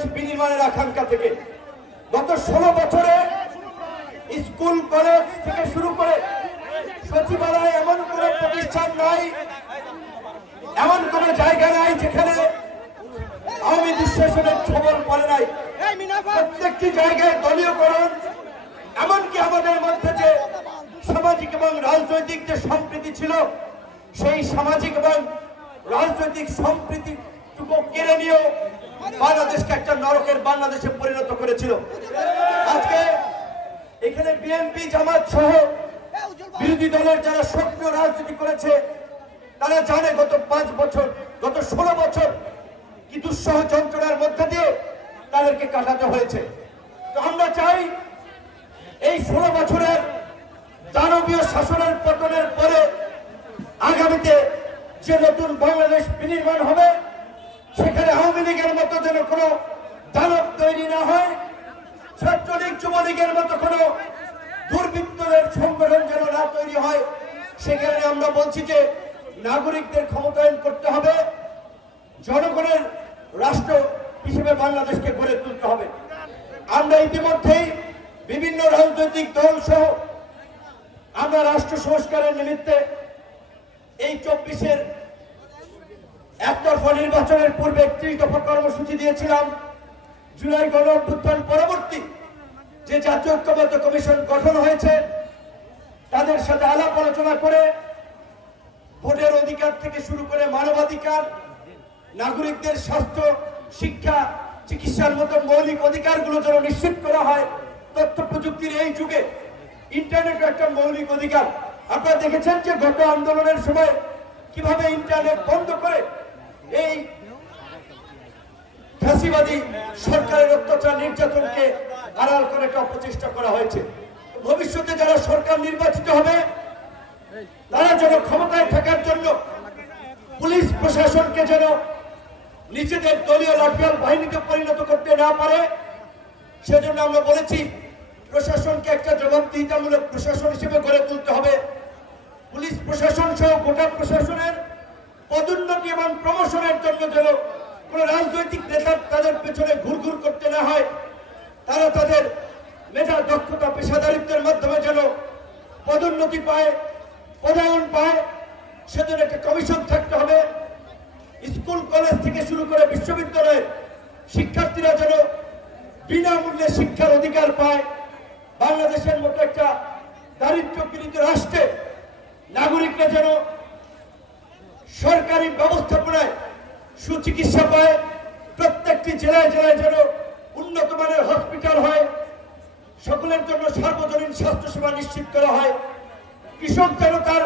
বাংলাদেশ বিনির্মাণের আকাঙ্ক্ষা থেকে গত 16 বছরে স্কুল কলেজ থেকে শুরু করে সচিবালয় এমন কোন প্রতিষ্ঠান নাই, এমন কোন জায়গা নাই যেখানে আওয়ামী দুঃশাসনের খবর পড়ে নাই। প্রত্যেকটি জায়গায় দলীয়করণ, এমনকি আমাদের মধ্যে যে সামাজিক এবং রাজনৈতিক যে সম্প্রীতি ছিল, সেই সামাজিক এবং রাজনৈতিক সম্প্রীতিটুকু কেড়ে নিয়েও বাংলাদেশকে একটা নরকের বাংলাদেশে পরিণত করেছিল। আজকে এখানে বিএনপি জামাত সহ বিরোধী দলের যারা সক্রিয় রাজনীতি করেছে তারা জানে গত 5 বছর, গত 16 বছর কি দুঃসহ যন্ত্রণার মধ্যে দিয়ে তাদেরকে কাটাতে হয়েছে। তো আমরা চাই এই 16 বছরের দানবীয় শাসনের পতনের পরে আগামীতে যে নতুন বাংলাদেশ বিনির্মাণ হবে সেখানে আওয়ামী লীগের মতো যেন কোনো দানব তৈরি না হয়, ছাত্রলীগ যুবলীগের মতো কোনো দুর্বৃত্তদের সংগঠন যেন না তৈরি হয়। সেখানে আমরা বলছি যে নাগরিকদের ক্ষমতায়ন করতে হবে, জনগণের রাষ্ট্র হিসেবে বাংলাদেশকে গড়ে তুলতে হবে। আমরা ইতিমধ্যেই বিভিন্ন রাজনৈতিক দল সহ আমরা রাষ্ট্র সংস্কারের নিমিত্তে এই 24-এর একতরফা নির্বাচনের পূর্বে 31 দফা কর্মসূচি দিয়েছিলাম। জুলাই গণ অভ্যুত্থান পরবর্তী যে জাতীয় ঐক্যবদ্ধ কমিশন গঠন হয়েছে তাদের সাথে আলাপ আলোচনা করে ভোটের অধিকার থেকে শুরু করে মানবাধিকার, নাগরিকদের স্বাস্থ্য, শিক্ষা, চিকিৎসার মতো মৌলিক অধিকারগুলো যেন নিশ্চিত করা হয়। তথ্য প্রযুক্তির এই যুগে ইন্টারনেট একটা মৌলিক অধিকার। আপনারা দেখেছেন যে গত আন্দোলনের সময় কিভাবে ইন্টারনেট বন্ধ করে এই ফ্যাসিবাদী সরকারের অত্যাচার নির্যাতনকে আড়াল করে একটা অপচেষ্টা করা হয়েছে। ভবিষ্যতে যারা সরকার নির্বাচিত হবে তারা যেন ক্ষমতায় থাকার জন্য পুলিশ প্রশাসনকে যেন নিজেদের দলীয় লাঠিয়াল বাহিনীতে পরিণত করতে না পারে, সেজন্য আমরা বলেছি প্রশাসনকে একটা জবাবদিহিতামূলক প্রশাসন হিসেবে গড়ে তুলতে হবে। পুলিশ প্রশাসন সহ গোটা প্রশাসনের পদোন্নতি এবং প্রমোশনের জন্য যেন কোন রাজনৈতিক নেতা তাদের পেছনে ঘুরঘুর করতে না হয়, তারা তাদের মেধা, দক্ষতা, পেশাদারিত্বের মাধ্যমে যেন পদোন্নতি পায়, পদায়ন পায়, সেজন্য একটা কমিশন থাকতে হবে। স্কুল কলেজ থেকে শুরু করে বিশ্ববিদ্যালয়ের শিক্ষার্থীরা যেন বিনামূল্যে শিক্ষার অধিকার পায়। বাংলাদেশের মতো একটা দারিদ্র্য পীড়িত রাষ্ট্রে নাগরিকরা যেন সরকারি ব্যবস্থাপনায় সুচিকিৎসা পায়, প্রত্যেকটি জেলায় জেলায় যেন উন্নত মানের হসপিটাল হয়, সকলের জন্য সার্বজনীন স্বাস্থ্যসেবা নিশ্চিত করা হয়, কৃষক যেন তার